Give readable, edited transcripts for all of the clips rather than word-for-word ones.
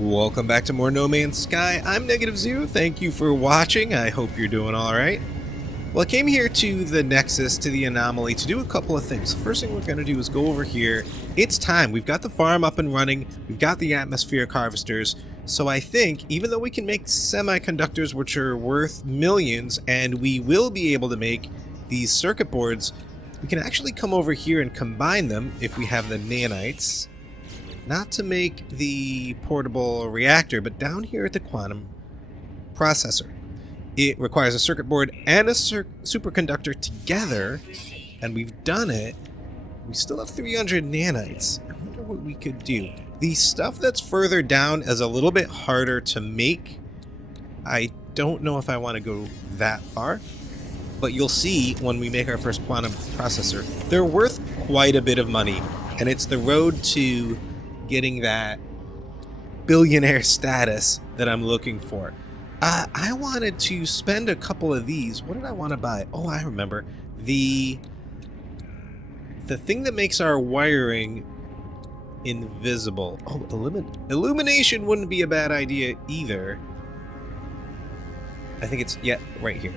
Welcome back to more No Man's Sky. I'm Negative Zero. Thank you for watching. I hope you're doing alright. Well, I came here to the Nexus, to the anomaly, to do a couple of things. The first thing we're going to do is go over here. It's time. We've got the farm up and running. We've got the atmospheric harvesters. So I think, even though we can make semiconductors which are worth millions, and we will be able to make these circuit boards, we can actually come over here and combine them if we have the nanites. Not to make the portable reactor, but down here at the quantum processor. It requires a circuit board and a superconductor together, and we've done it. We still have 300 nanites. I wonder what we could do. The stuff that's further down is a little bit harder to make. I don't know if I want to go that far, but you'll see when we make our first quantum processor. They're worth quite a bit of money, and it's the road to getting that billionaire status that I'm looking for. I wanted to spend a couple of these. What did I want to buy? Oh, I remember. The thing that makes our wiring invisible. Oh, illumination wouldn't be a bad idea either. I think it's, yeah, right here.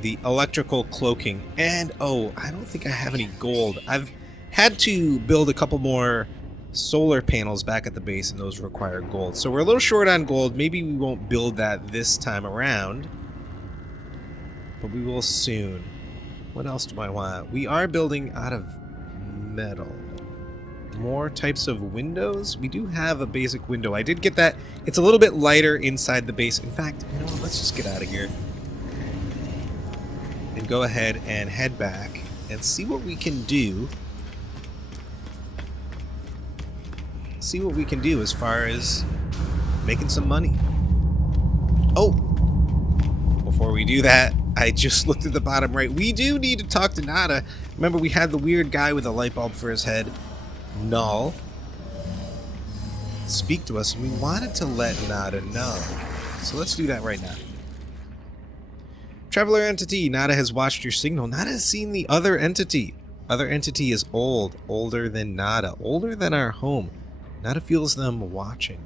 The electrical cloaking. And, oh, I don't think I have any gold. I've had to build a couple more solar panels back at the base, and those require gold. So we're a little short on gold. Maybe we won't build that this time around, but we will soon. What else do I want? We are building out of metal. More types of windows. We do have a basic window. I did get that. It's a little bit lighter inside the base. In fact, you know what? Let's just get out of here and go ahead and head back and see what we can do. See what we can do as far as making some money. Oh, before we do that, I just looked at the bottom right. We do need to talk to Nada. Remember, we had the weird guy with a light bulb for his head, Null, speak to us, and we wanted to let Nada know. So let's do that right now. Traveler entity, Nada has watched your signal. Nada has seen the other entity. Other entity is old, older than Nada, older than our home. Nada feels them watching.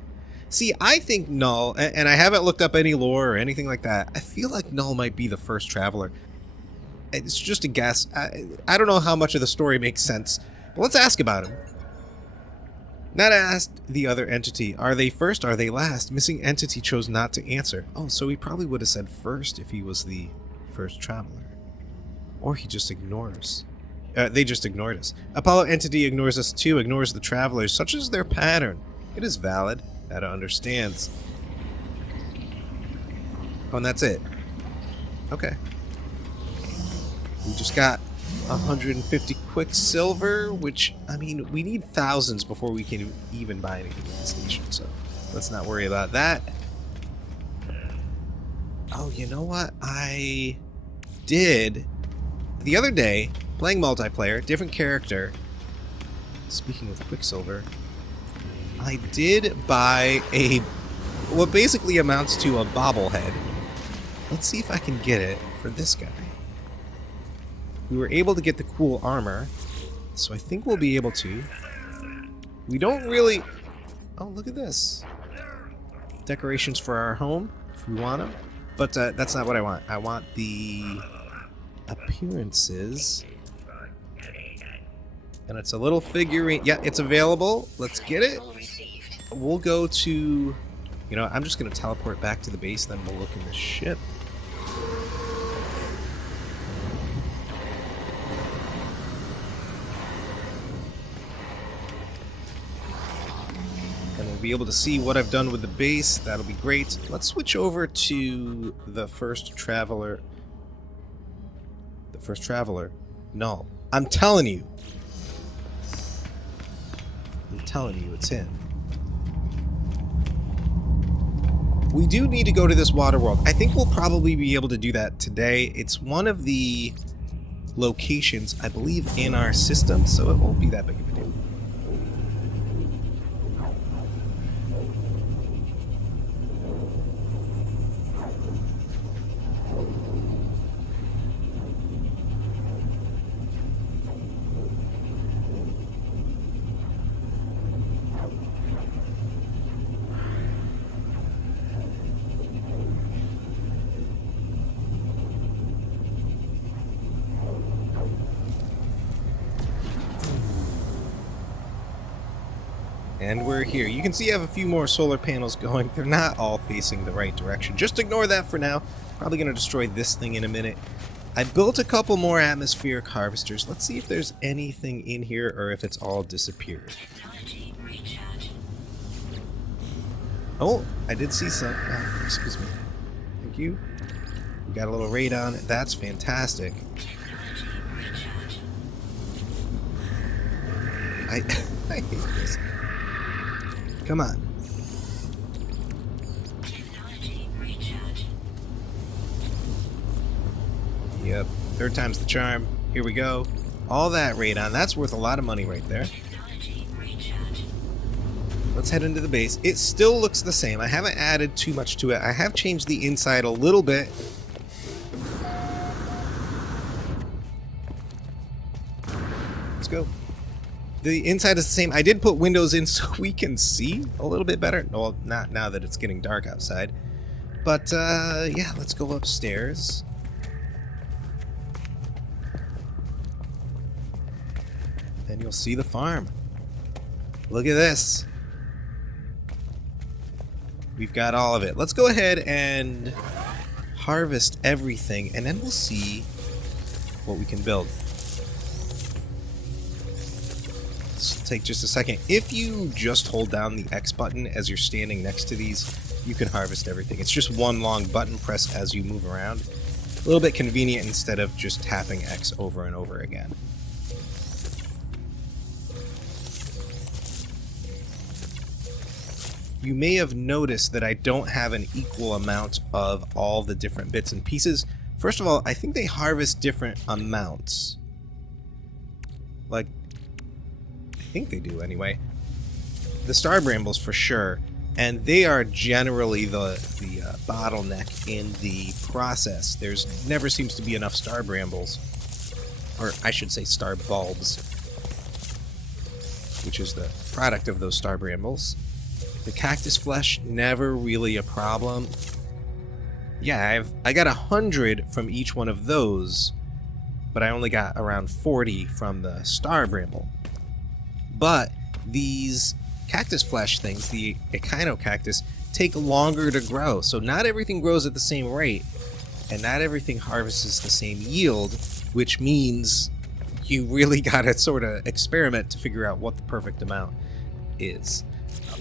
See, I think Null, and I haven't looked up any lore or anything like that, I feel like Null might be the first traveler. It's just a guess. I don't know how much of the story makes sense, but let's ask about him. Nada asked the other entity, are they first, are they last? Missing entity chose not to answer. Oh, so he probably would have said first if he was the first traveler. Or he just ignores. They just ignored us. Apollo entity ignores us too, ignores the travelers. Such is their pattern. It is valid. Nada understands. Oh, and that's it. Okay. We just got 150 quicksilver, which, I mean, we need thousands before we can even buy anything at the station, so let's not worry about that. Oh, you know what? I did the other day, playing multiplayer, different character. Speaking of Quicksilver, I did buy what basically amounts to a bobblehead. Let's see if I can get it for this guy. We were able to get the cool armor, so I think we'll be able to. We don't really... Oh, look at this. Decorations for our home, if we want them. But that's not what I want. I want the appearances. And it's a little figurine. Yeah, it's available. Let's get it. We'll go to... You know, I'm just going to teleport back to the base, then we'll look in the ship. And we'll be able to see what I've done with the base. That'll be great. Let's switch over to the first traveler. The first traveler. Null. I'm telling you. It's him. We do need to go to this water world. I think we'll probably be able to do that today. It's one of the locations, I believe, in our system, so it won't be that big of a deal. And we're here. You can see I have a few more solar panels going. They're not all facing the right direction. Just ignore that for now. Probably going to destroy this thing in a minute. I built a couple more atmospheric harvesters. Let's see if there's anything in here or if it's all disappeared. Oh, I did see some. Excuse me. Thank you. We got a little radon. That's fantastic. I hate this. Come on. Yep. Third time's the charm. Here we go. All that radon. That's worth a lot of money right there. Let's head into the base. It still looks the same. I haven't added too much to it. I have changed the inside a little bit. Let's go. The inside is the same. I did put windows in so we can see a little bit better. Well, not now that it's getting dark outside. But, yeah, let's go upstairs. And you'll see the farm. Look at this. We've got all of it. Let's go ahead and harvest everything, and then we'll see what we can build. Take just a second. If you just hold down the X button as you're standing next to these, you can harvest everything. It's just one long button press as you move around. A little bit convenient instead of just tapping X over and over again. You may have noticed that I don't have an equal amount of all the different bits and pieces. First of all, I think they harvest different amounts. Like, I think they do anyway. The star brambles for sure, and they are generally the bottleneck in the process. There's never seems to be enough star brambles, or I should say star bulbs, which is the product of those star brambles. The cactus flesh, never really a problem. Yeah, I got 100 from each one of those, but I only got around 40 from the star bramble. But these cactus flesh things, the echinocactus, take longer to grow. So not everything grows at the same rate, and not everything harvests the same yield, which means you really gotta sort of experiment to figure out what the perfect amount is.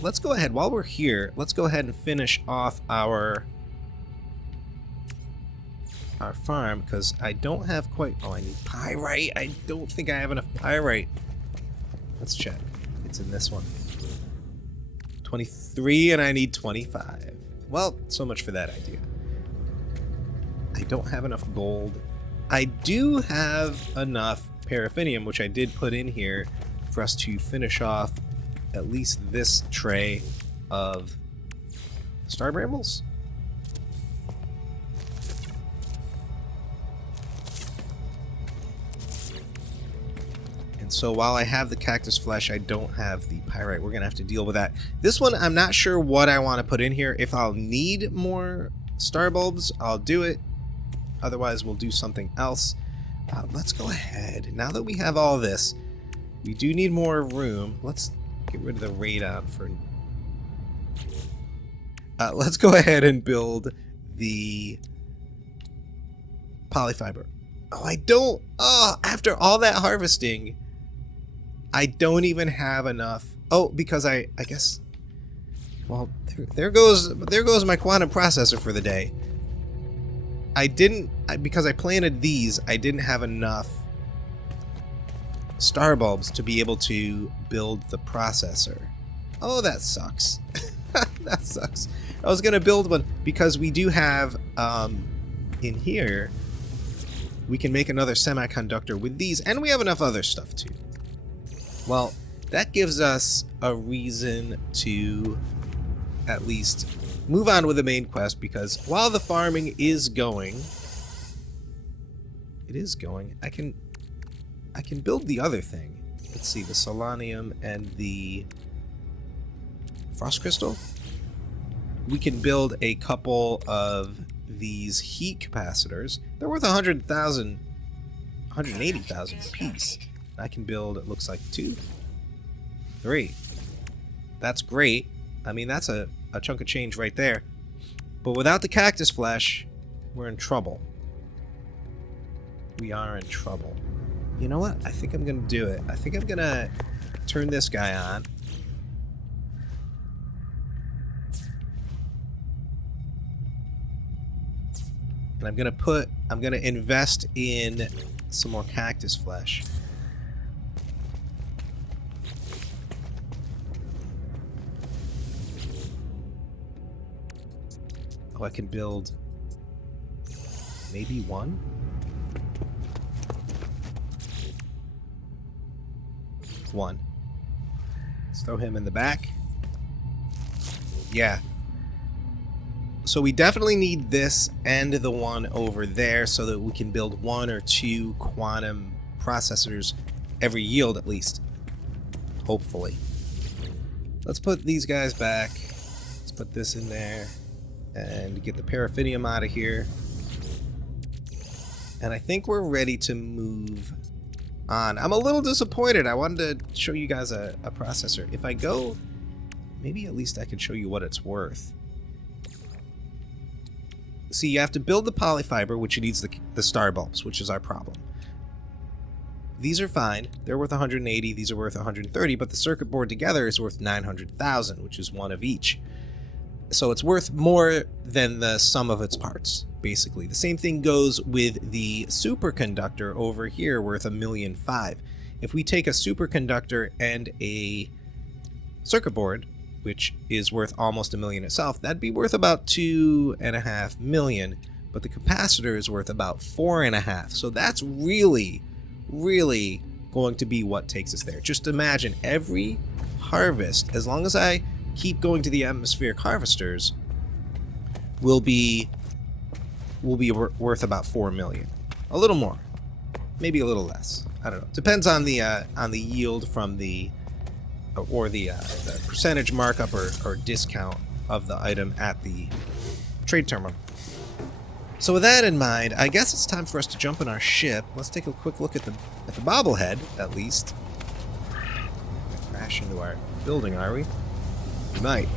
Let's go ahead, while we're here, let's go ahead and finish off our farm, because I don't have quite... Oh, I need pyrite. I don't think I have enough pyrite. Let's check. It's in this one. 23, and I need 25. Well, so much for that idea. I don't have enough gold. I do have enough paraffinium, which I did put in here for us to finish off at least this tray of star brambles. So while I have the cactus flesh, I don't have the pyrite. We're gonna have to deal with that. This one, I'm not sure what I want to put in here. If I'll need more star bulbs, I'll do it. Otherwise, we'll do something else. Let's go ahead. Now that we have all this, we do need more room. Let's get rid of the radon for... let's go ahead and build the polyfiber. Oh, I don't... Oh, after all that harvesting... I don't even have enough. Oh, because I guess. Well, there goes my quantum processor for the day. Because I planted these, I didn't have enough star bulbs to be able to build the processor. Oh, that sucks. That sucks. I was gonna build one because we do have in here. We can make another semiconductor with these, and we have enough other stuff too. Well, that gives us a reason to at least move on with the main quest, because while the farming is going, I can build the other thing. Let's see, the solanium and the frost crystal. We can build a couple of these heat capacitors. They're worth 180,000 a piece. I can build, it looks like 2, 3. That's great. I mean, that's a chunk of change right there. But without the cactus flesh, we're in trouble. We are in trouble. You know what? I think I'm going to do it. I think I'm going to turn this guy on. And I'm going to invest in some more cactus flesh. Oh, I can build maybe one? One. Let's throw him in the back. Yeah. So we definitely need this and the one over there so that we can build 1 or 2 quantum processors every yield at least. Hopefully. Let's put these guys back. Let's put this in there and get the paraffinium out of here. And I think we're ready to move on. I'm a little disappointed. I wanted to show you guys a processor. If I go, maybe at least I can show you what it's worth. See, you have to build the polyfiber, which needs the star bulbs, which is our problem. These are fine. They're worth 180. These are worth 130, but the circuit board together is worth 900,000, which is one of each. So it's worth more than the sum of its parts, basically. The same thing goes with the superconductor over here, worth 1.5 million. If we take a superconductor and a circuit board, which is worth almost 1 million itself, that'd be worth about 2.5 million, but the capacitor is worth about 4.5. So that's really, really going to be what takes us there. Just imagine every harvest, as long as I keep going to the atmospheric harvesters, will be worth about 4 million. A little more, maybe a little less. I don't know. Depends on the yield from the percentage markup or discount of the item at the trade terminal. So with that in mind, I guess it's time for us to jump in our ship. Let's take a quick look at the bobblehead, at least. We're gonna crash into our building, are we? We might.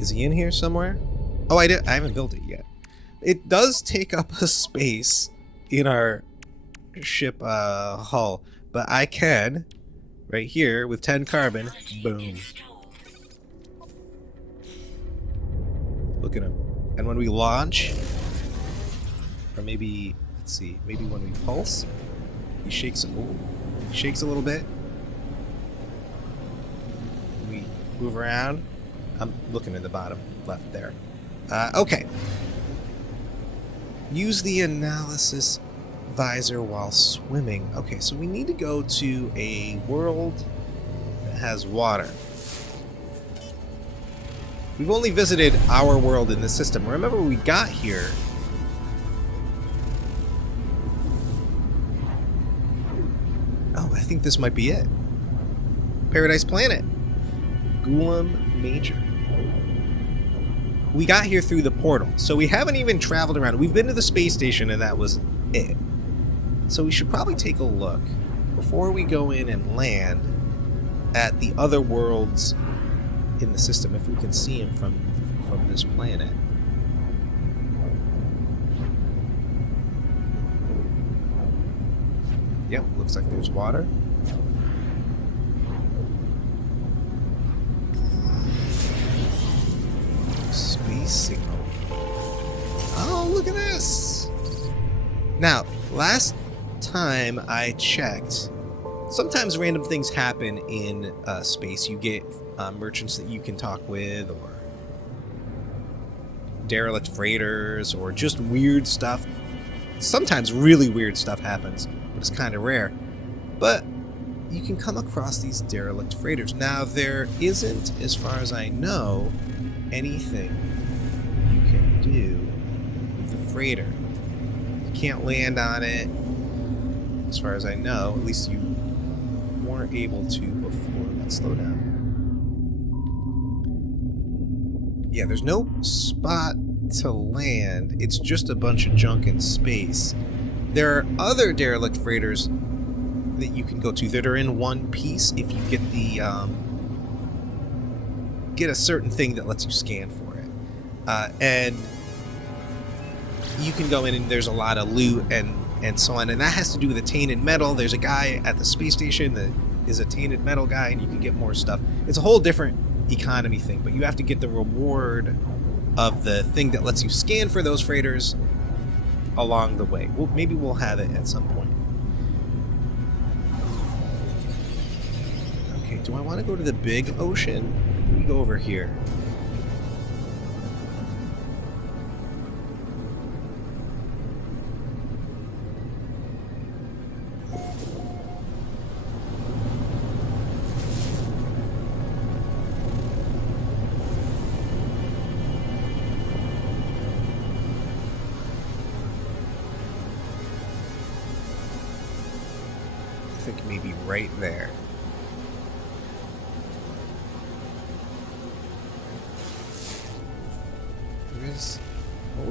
Is he in here somewhere? Oh, I haven't built it yet. It does take up a space in our ship hull, but I can, right here, with 10 carbon, boom. Look at him. And when we launch, or maybe, let's see, maybe when we pulse, he shakes a little bit. We move around. I'm looking at the bottom left there. Okay. Use the analysis visor while swimming. Okay, so we need to go to a world that has water. We've only visited our world in this system. Remember, we got here. Oh, I think this might be it. Paradise Planet. Gulam Major. We got here through the portal, so we haven't even traveled around. We've been to the space station, and that was it. So we should probably take a look before we go in and land at the other worlds in the system, if we can see them from this planet. Yep, looks like there's water. Space signal. Oh, look at this! Now, last time I checked, sometimes random things happen in space. You get merchants that you can talk with, or derelict freighters, or just weird stuff. Sometimes really weird stuff happens, but it's kind of rare. But you can come across these derelict freighters. Now, there isn't, as far as I know, anything you can do with the freighter. You can't land on it, as far as I know. At least you weren't able to before. Let's slow down. Yeah, there's no spot to land. It's just a bunch of junk in space. There are other derelict freighters that you can go to that are in one piece if you get the get a certain thing that lets you scan for it. And you can go in and there's a lot of loot and so on, and that has to do with the tainted metal. There's a guy at the space station that is a tainted metal guy, and you can get more stuff. It's a whole different economy thing, but you have to get the reward of the thing that lets you scan for those freighters along the way. Well, maybe we'll have it at some point. Okay, do I want to go to the big ocean? Let me go over here. I think maybe right there.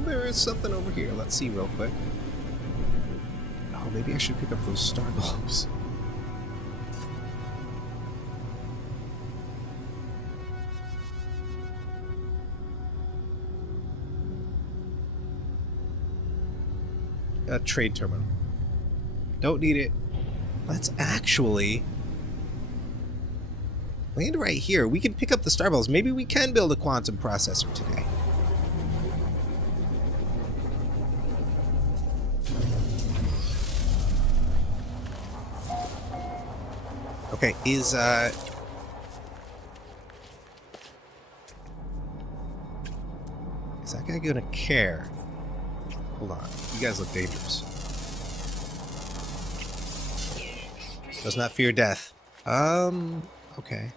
There is something over here. Let's see real quick. Oh, maybe I should pick up those star bulbs. A trade terminal. Don't need it. Let's actually land right here. We can pick up the star bulbs. Maybe we can build a quantum processor today. Okay, is that guy gonna care? Hold on. You guys look dangerous. Does not fear death. Okay.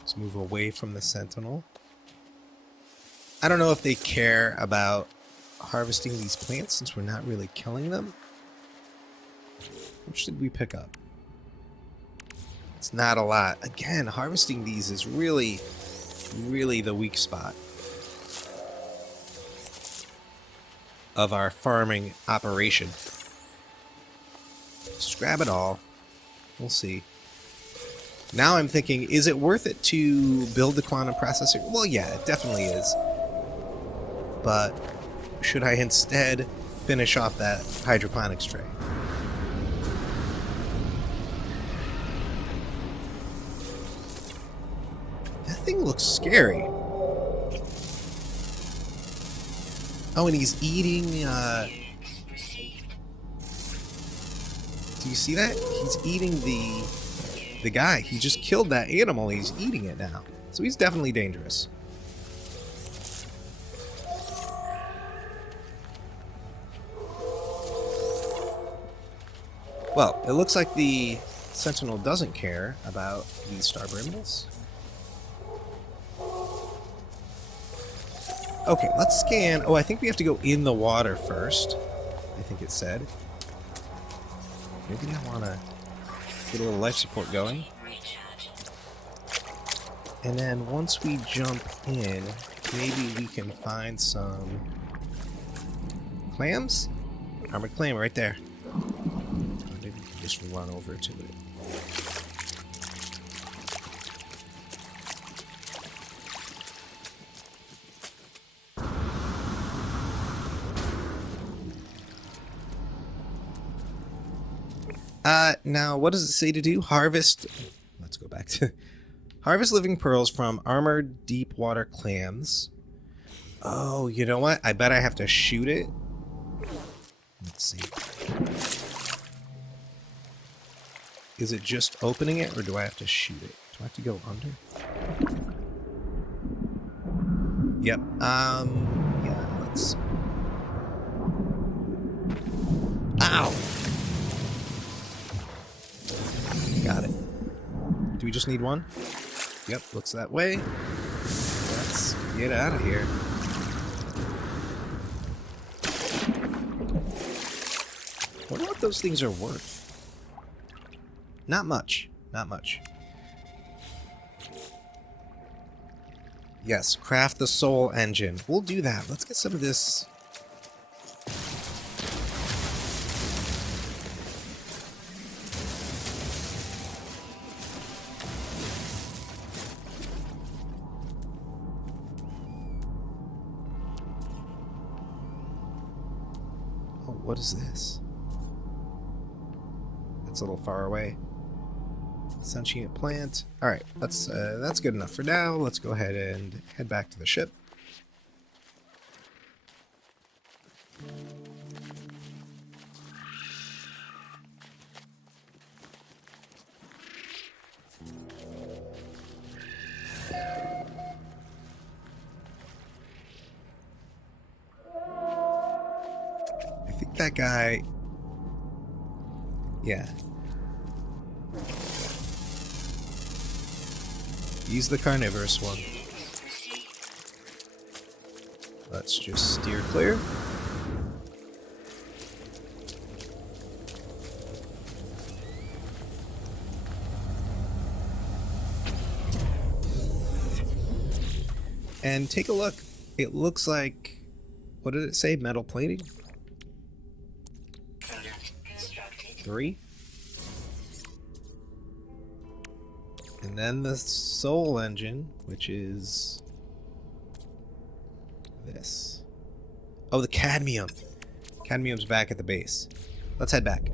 Let's move away from the Sentinel. I don't know if they care about harvesting these plants since we're not really killing them. Which did we pick up? It's not a lot. Again, harvesting these is really, really the weak spot of our farming operation. Just grab it all. We'll see. Now I'm thinking, is it worth it to build the quantum processor? Well, yeah, it definitely is. But should I instead finish off that hydroponics tray? That thing looks scary. Oh, and he's eating, do you see that? He's eating the guy. He just killed that animal. He's eating it now. So he's definitely dangerous. Well, it looks like the Sentinel doesn't care about these star brimbles. Okay, let's scan. Oh, I think we have to go in the water first. I think it said. Maybe I want to get a little life support going. And then once we jump in, maybe we can find some clams? Armored clam right there. Maybe we can just run over to it. Now, what does it say to do? Harvest. Let's go back to harvest living pearls from armored deep water clams. Oh, you know what? I bet I have to shoot it. Let's see. Is it just opening it, or do I have to shoot it? Do I have to go under? Yep. Yeah, let's. Ow! Got it. Do we just need one? Yep, looks that way. Let's get out of here. I wonder what those things are worth. Not much. Not much. Yes, craft the soul engine. We'll do that. Let's get some of this. Oh, what is this? It's a little far away. Sentient plant. Alright, that's good enough for now. Let's go ahead and head back to the ship. I think that guy... Yeah. He's the carnivorous one. Let's just steer clear. And take a look. It looks like... What did it say? Metal plating? 3. And then the soul engine, which is this. Oh, the cadmium. Cadmium's back at the base. Let's head back.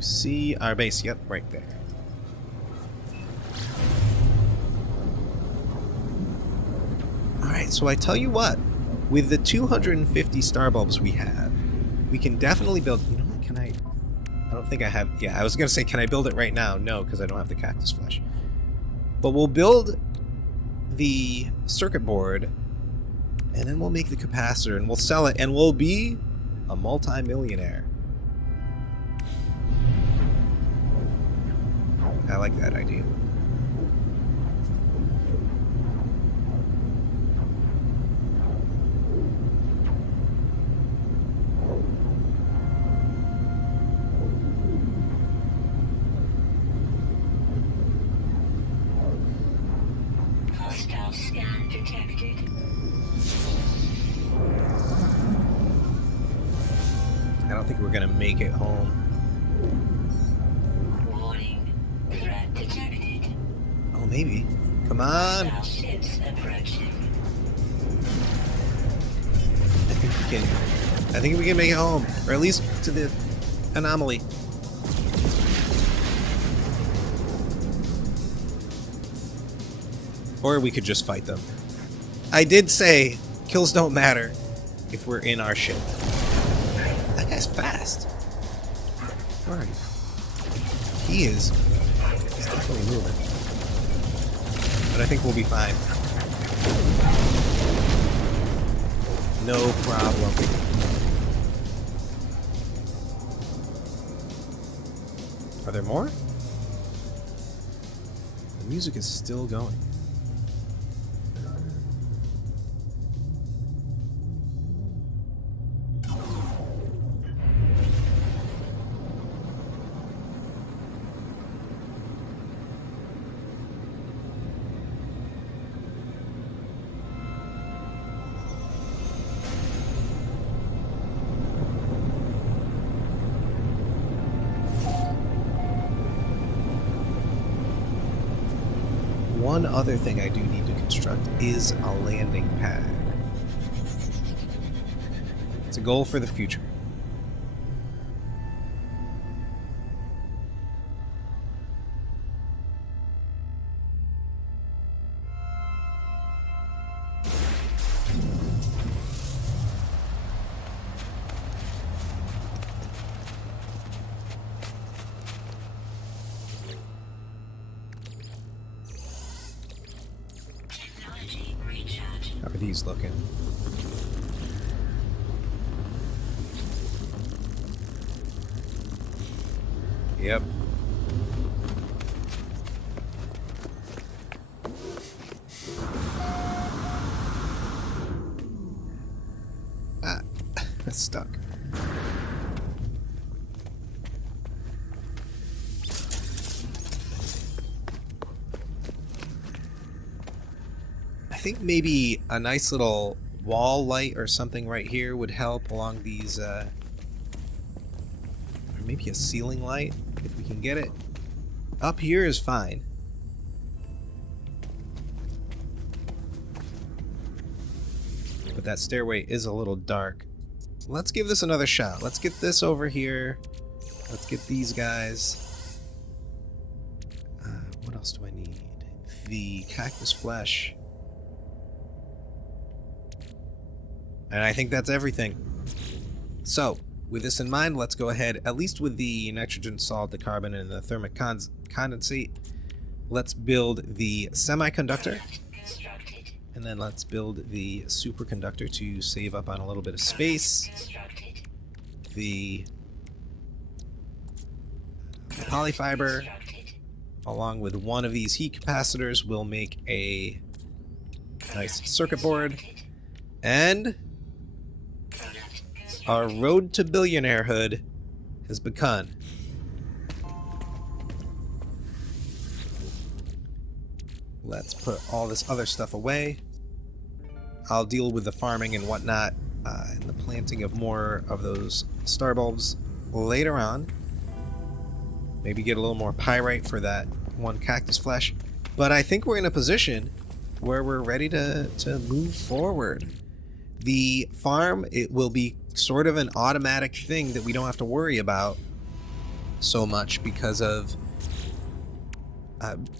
See our base? Yep, right there. Alright, so I tell you what, with the 250 star bulbs we have, we can definitely build... You know what, can I don't think I have... Yeah, I was going to say, can I build it right now? No, because I don't have the cactus flesh. But we'll build the circuit board, and then we'll make the capacitor, and we'll sell it, and we'll be a multi-millionaire. I like that idea. Hostile scan detected. I don't think we're gonna make it home. Oh, maybe. Come on. I think we can make it home, or at least to the anomaly. Or we could just fight them. I did say kills don't matter if we're in our ship. That guy's fast. Where are you? He is. He's definitely moving. But I think we'll be fine. No problem. Are there more? The music is still going. One other thing I do need to construct is a landing pad. It's a goal for the future. How are these looking? Yep. Ah, stuck. I think maybe a nice little wall light or something right here would help along these, or maybe a ceiling light, if we can get it. Up here is fine. But that stairway is a little dark. Let's give this another shot. Let's get this over here. Let's get these guys. What else do I need? The cactus flesh. And I think that's everything. So, with this in mind, let's go ahead, at least with the nitrogen salt, the carbon, and the thermic condensate, let's build the semiconductor. And then let's build the superconductor to save up on a little bit of space. The polyfiber, along with one of these heat capacitors, will make a nice circuit board. And our road to billionairehood has begun. Let's put all this other stuff away. I'll deal with the farming and whatnot and the planting of more of those star bulbs later on. Maybe get a little more pyrite for that one cactus flesh. But I think we're in a position where we're ready to move forward. The farm, it will be sort of an automatic thing that we don't have to worry about so much because of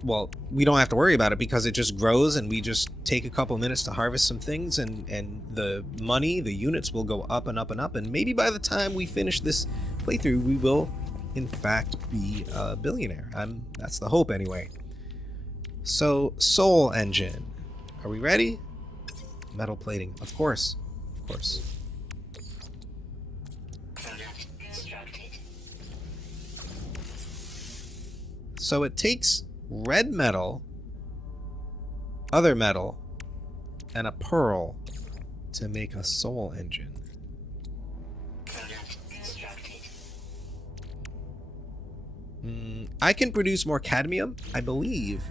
well, we don't have to worry about it because it just grows and we just take a couple minutes to harvest some things, and the money, the units will go up and up and up, and maybe by the time we finish this playthrough we will in fact be a billionaire. That's the hope anyway. So, soul engine. Are we ready? Metal plating. Of course. Of course. So it takes red metal, other metal, and a pearl to make a soul engine. I can produce more cadmium, I believe.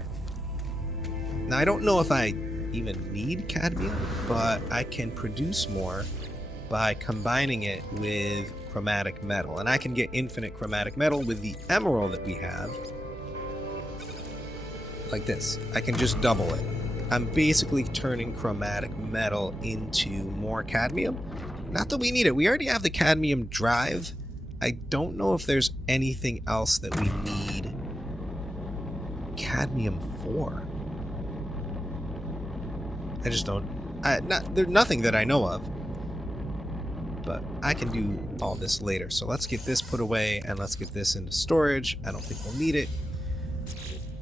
Now, I don't know if I even need cadmium, but I can produce more by combining it with chromatic metal. And I can get infinite chromatic metal with the emerald that we have. Like this. I can just double it. I'm basically turning chromatic metal into more cadmium. Not that we need it. We already have the cadmium drive. I don't know if there's anything else that we need cadmium for. I just don't... there's nothing that I know of. But I can do all this later. So let's get this put away and let's get this into storage. I don't think we'll need it.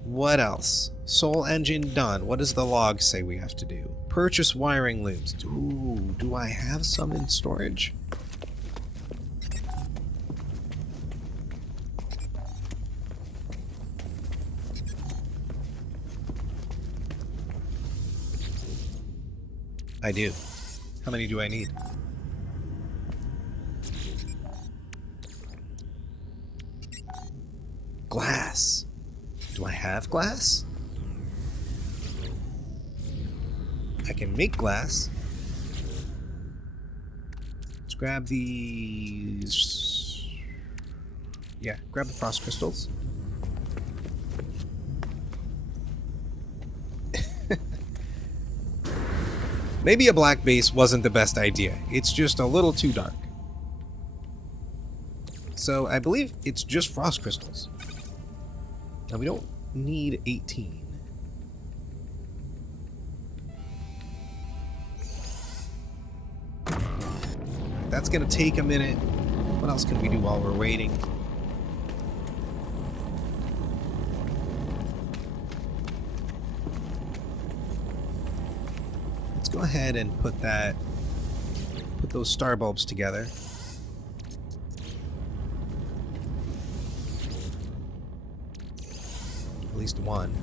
What else? Soul engine done. What does the log say we have to do? Purchase wiring looms. Ooh, do I have some in storage? I do. How many do I need? Glass. Do I have glass? I can make glass. Let's grab these. Yeah, grab the frost crystals. Maybe a black base wasn't the best idea. It's just a little too dark. So I believe it's just frost crystals. Now we don't need 18. That's gonna take a minute. What else can we do while we're waiting? Let's go ahead and put those star bulbs together. least one.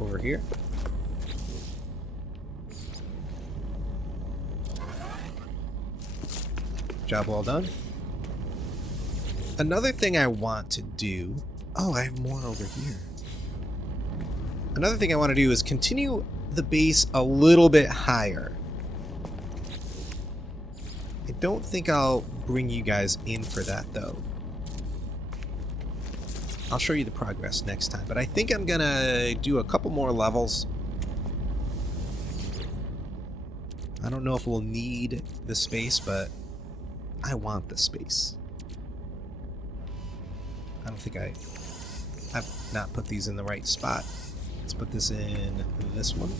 Over here. Job well done. Another thing I want to do... Oh, I have more over here. Another thing I want to do is continue the base a little bit higher. I don't think I'll bring you guys in for that, though. I'll show you the progress next time, but I think I'm gonna do a couple more levels. I don't know if we'll need the space, but I want the space. I don't think I've not put these in the right spot. Let's put this in this one.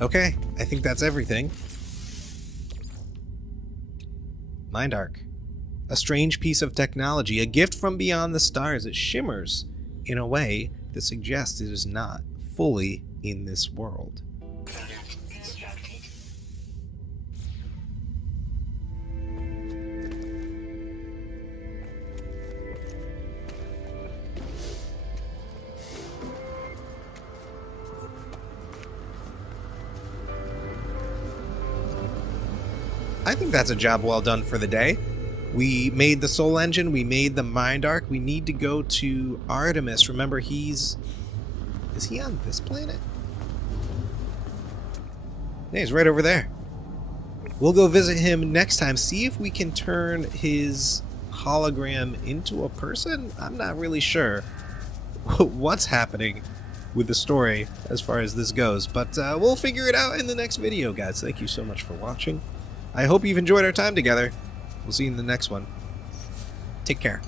Okay, I think that's everything. Mind Arc. A strange piece of technology, a gift from beyond the stars. It shimmers in a way that suggests it is not fully in this world. I think that's a job well done for the day. We made the Soul Engine, we made the Mind Arc. We need to go to Artemis. Remember, is he on this planet? Yeah, he's right over there. We'll go visit him next time, see if we can turn his hologram into a person. I'm not really sure what's happening with the story as far as this goes, but we'll figure it out in the next video, guys. Thank you so much for watching. I hope you've enjoyed our time together. We'll see you in the next one. Take care.